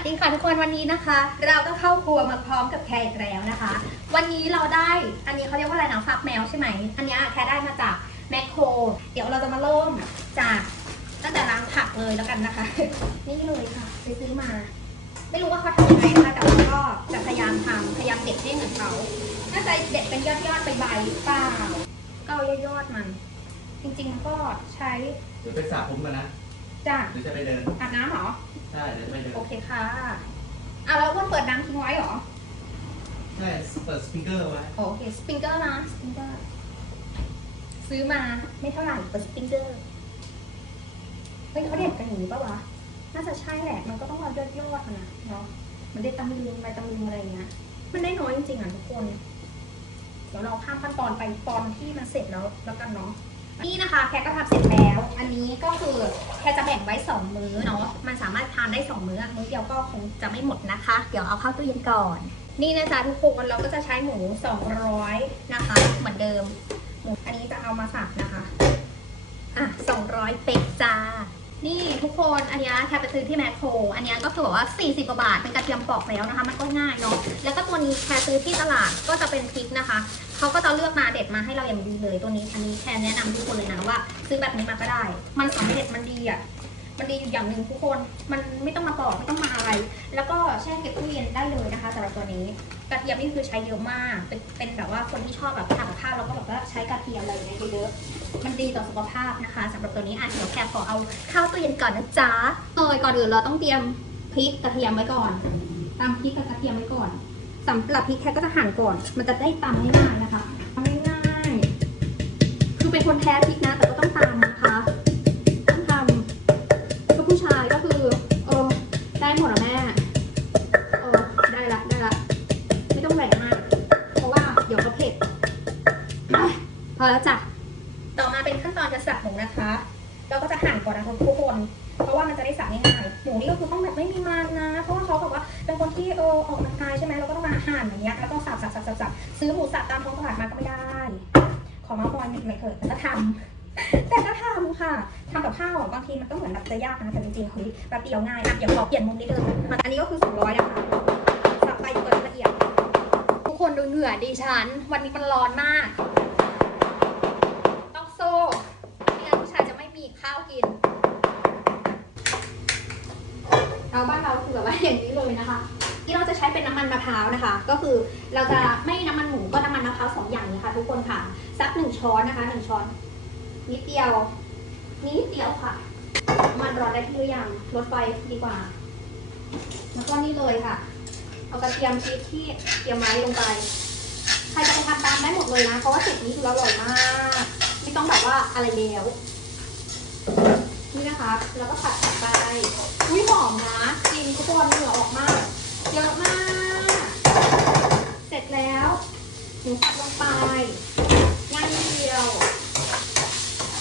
สดีค่ะทุกคนวันนี้นะคะ เราก็เข้าครัวมาพร้อมกับแคร์อีกแล้วนะคะ วันนี้เราได้อันนี้เขาเรียกว่าอะไรนะฟักแมวใช่ไหมอันนี้แคร์ได้มาจากแมคโครเดี๋ยวเราจะมาเริ่มจากตั้งแต่ล้างผักเลยแล้วกันนะคะ นี่เลยค่ะไปซื้อมา ไม่รู้ว่าเขาทำยังไงนะคะแต่ว่าก็จะพยายามทำพยายามเด็ดให้เหมือนเขาน่าจะเด็ดเป็นยอดยอดๆใบใบๆหรือเปล่าก็เอายอดๆมัน จริงๆก็ใช้เดี๋ยวไปสระผมกันนะ จากเดี๋ยวจะไปเดิน อาบน้ำเหรอ ใช่เดี๋ยวจะไปเดิน โอเคค่ะอะแล้วอ้วนเปิดน้ำทิ้งไว้เหรอ ใช่ เปิดสปริงเกอร์ไว้ โอเค สปริงเกอร์นะสปริงเกอร์ ซื้อมาไม่เท่าไหร่เปิดสปริงเกอร์เฮ้ยเขาเด็ดกันอย่างนี้ปะวะ น่าจะใช่แหละ มันก็ต้องมายอดยอดๆอะนะเนาะ มันได้ตำลึงไปตำลึงอะไรอย่างเงี้ย มันได้น้อยจริงๆอะทุกคน เดี๋ยวเราข้ามขั้นตอนไปตอนที่มันเสร็จแล้วแล้วกันเนาะ นี่นะคะแคก็ทำเสร็จแล้ว อันนี้ก็คือแคจะแบ่งไว้ 2 มื้อเนาะ มันสามารถทานได้ 2 มื้อ มื้อเดียวก็คงจะไม่หมดนะคะ เดี๋ยวเอาเข้าตู้เย็นก่อน นี่นะจ๊ะทุกคนเราก็จะใช้หมู 200 นะคะ เหมือนเดิม หมูอันนี้จะเอามาสับนะคะ อะ 200 เป็กจ้า นี่ทุกคนอันเนี้แคไปซื้อที่แมคโคร อันนี้ก็คือแบบว่า 40 กว่าบาท เป็นกระเทียมปอกแล้วนะคะ มันก็ง่ายเนาะ แล้วก็ตัวนี้แคซื้อที่ตลาดก็จะเป็นพริกนะคะ เขาก็จะเลือกมาเด็ดมาให้เราอย่างดีเลยตัวนี้ อันนี้แคนแนะนำทุกคนเลยนะว่า ซื้อแบบนี้มาก็ได้ มันสำเร็จมันดีอะ มันดีอยู่อย่างหนึ่งทุกคน มันไม่ต้องมาปอกไม่ต้องมาอะไร แล้วก็แช่เก็บตู้เย็นได้เลยนะคะสำหรับตัวนี้ กระเทียมนี่คือใช้เยอะมาก เป็นเป็นแบบว่าคนที่ชอบแบบทำกับข้าวแล้วก็แบบว่าใช้กระเทียมอะไรอย่างเงี้ยเยอะๆมันดีต่อสุขภาพนะคะสำหรับตัวนี้อะเดี๋ยวแคร์ขอเอาเข้าวตู้เย็นก่อนนะจ๊ะเลยก่อนอื่นเราต้องเตรียมพริกกระเทียมไว้ก่อนตำพริกกับกระเทียมไว้ก่อน สำหรับพริกแคทก็จะหั่นก่อน มันจะได้ตำง่ายๆนะคะทำง่ายๆคือเป็นคนแพ้พริกนะ แต่ก็ต้องตำนะคะ ต้องทำก็ผู้ชายก็คือเออได้หมดหรอแม่เออได้ละได้ละไม่ต้องแหวกมาก เพราะว่าเดี๋ยวเขาเผ็ดอะพอแล้วจ้ะต่อมาเป็นขั้นตอนจะสับหมูนะคะ เราก็จะหั่นก่อนนะคะทุกคน เพราะว่ามันจะได้สับง่าย หูนี่ก็คือต้องแบบไม่มีมันนะ เพราะว่าเขาแบบว่าเป็นคนที่เออออกกำลังกายใช่ไหมเราก็ต้องมาหั่นอย่างเงี้ยแล้วก็สับสับสับสับสับซื้อหมูสับตามท้องตลาดมาก็ไม่ได้ ขอมาบอยหนึ่งเลยเถอะแต่ก็ทำแต่ก็ทำค่ะทำกับข้าวบางทีมันก็เหมือนแบบจะยากนะแต่จริงๆเฮ้ยแป๊บเดียวง่ายอะเดี๋ยวขอเปลี่ยนมุมนิดนึงอันนี้ก็คือ200นะคะสับไปจนละเอียดทุกคนดูเหงื่อดิฉัน วันนี้มันร้อนมาก ต้องโซ่ไม่งั้นผู้ชายจะไม่มีข้าวกิน เราบ้านเราคือแบบว่าอย่างนี้เลยนะคะ ที่เราจะใช้เป็นน้ำมันมะพร้าวนะคะ ก็คือเราจะไม่น้ำมันหมูก็น้ำมันมะพร้าวสองอย่างนี้ค่ะ ทุกคนค่ะสักหนึ่งช้อนนะคะหนึ่งช้อนนิดเดียวนิดเดียวค่ะ มันร้อนได้ที่หรือยังลดไฟดีกว่า แล้วก็นี่เลยค่ะ เอากระเทียมพริกที่เตรียมไว้ลงไป ใครจะไปทำตามได้หมดเลยนะ เพราะว่าสูตรนี้คืออร่อยมาก ไม่ต้องแบบว่าอะไรแล้ว นี่นะคะ แล้วก็ผัดผัดไป อุ้ยหอมนะจริงทุกคนเหงื่อออกมาก เยอะมาก เสร็จแล้วหมูสับลงไปง่ายนิดเดียว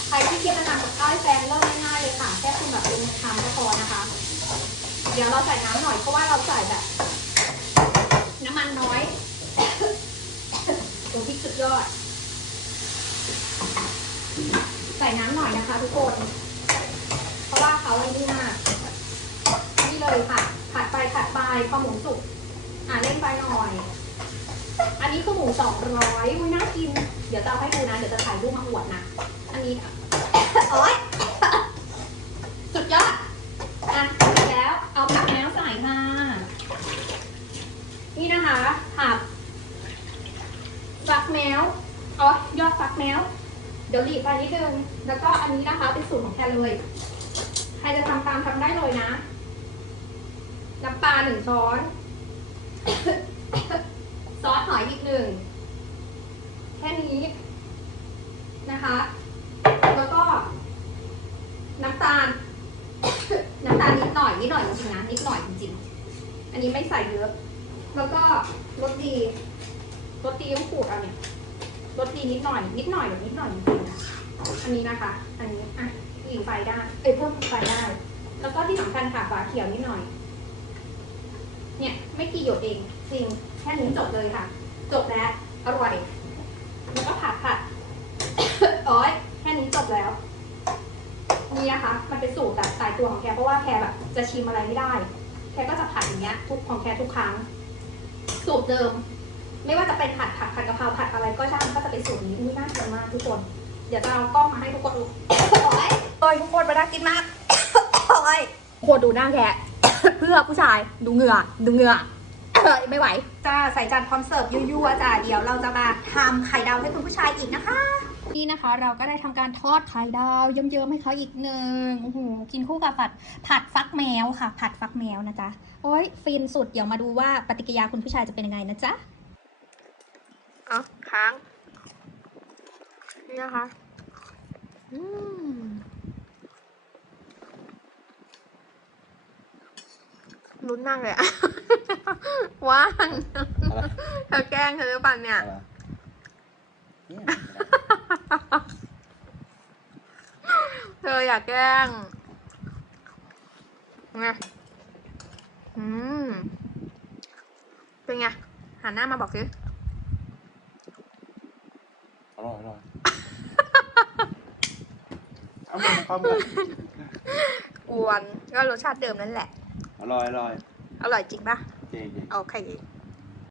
ใครที่คิดจะทำกับข้าวให้แฟนเริ่มง่ายๆเลยค่ะแค่คุณแบบเป็นทำก็พอนะคะ เดี๋ยวเราใส่น้ำหน่อยเพราะว่าเราใส่แบบ น้ำมันน้อยโอ้พริกสุดยอด ใส่น้ำหน่อยนะคะทุกคน เพราะว่าเขาไอ้นี่มาก นี่เลยค่ะผัดไปผัดไปพอหมูสุก อ่าเล่นไปหน่อย อันนี้คือหมูสองร้อยอุ้ยน่ากิน เดี๋ยวจะเอาให้ดูนะ เดี๋ยวจะถ่ายรูปมาอวดนะ อันนี้โอ๊ยสุดยอด อะแล้ว เอาผักแมวใส่มานี่นะคะผักฟักแมวอ๋อยอดฟักแมวเดี๋ยวหลีบไปนิดนึง แล้วก็อันนี้นะคะเป็นสูตรของแคนเลย ใครจะทำตามทำได้เลยนะ น้ำปลาหนึ่งช้อน ซอสหอยอีกหนึ่ง แค่นี้นะคะ แล้วก็น้ำตาล น้ำตาลนิดหน่อยนิดหน่อยจริงๆนะนิดหน่อยจริงๆ อันนี้ไม่ใส่เยอะ แล้วก็รสดีรสดีต้องขูดเอาเนี่ยรสดีนิดหน่อย นิดหน่อยแบบนิดหน่อยจริงๆนะอันนี้นะคะ อันนี้อะ หลีไฟได้ เอ้ยเพิ่มไฟได้ แล้วก็ที่สำคัญค่ะฝาเขียวนิดหน่อย เนี่ยไม่กี่หยดเองจริงแค่นี้จบเลยค่ะ จบแล้วอร่อย แล้วก็ผัดผัดโอ้ยแค่นี้จบแล้วนี่นะคะมันเป็นสูตรแบบตายตัวของแคร์เพราะว่าแคร์แบบจะชิมอะไรไม่ได้แคก็จะผัดอย่างเงี้ย ทุกของแคทุกครั้ง สูตรเดิม ไม่ว่าจะเป็นผัดผัดผัดกะเพราผัดอะไรก็ช่างก็จะเป็นสูตรนี้อุ้ยน่ากินมากทุกคน เดี๋ยวจะเอากล้องมาให้ทุกคนดูโอ้ย โอ้ยทุกคนมาน่ากินมากโอ้ยโคตรดูหน้าแก เพื่อผู้ชายดูเหงื่อดูเหงื่อเอ้ยไม่ไหว จ้าใส่จานพร้อมเสิร์ฟยั่วๆจ้าเดี๋ยวเราจะมาทำไข่ดาวให้คุณผู้ชายอีกนะคะ นี่นะคะเราก็ได้ทำการทอดไข่ดาวเยิ้มๆให้เขาอีกหนึ่งโอ้โหกินคู่กับผัดผัดฟักแมวค่ะ ผัดฟักแมวนะจ๊ะโอ้ยฟินสุดเดี๋ยวมาดูว่าปฏิกิริยาคุณผู้ชายจะเป็นยังไงนะจ๊ะเอาค้างนี่นะคะอืม ลุ้นมากเลยอะ ว่างเธอแกล้งเธอหรือเปล่าเนี่ยเนี่ย เธออยากแกล้งไงอืมเป็นไงหันหน้ามาบอกสิอร่อยอร่อยเอามาพร้อมกันกวนก็รสชาติเดิมนั่นแหละ อร่อยอร่อยอร่อยจริงปะจริงจริงโอเค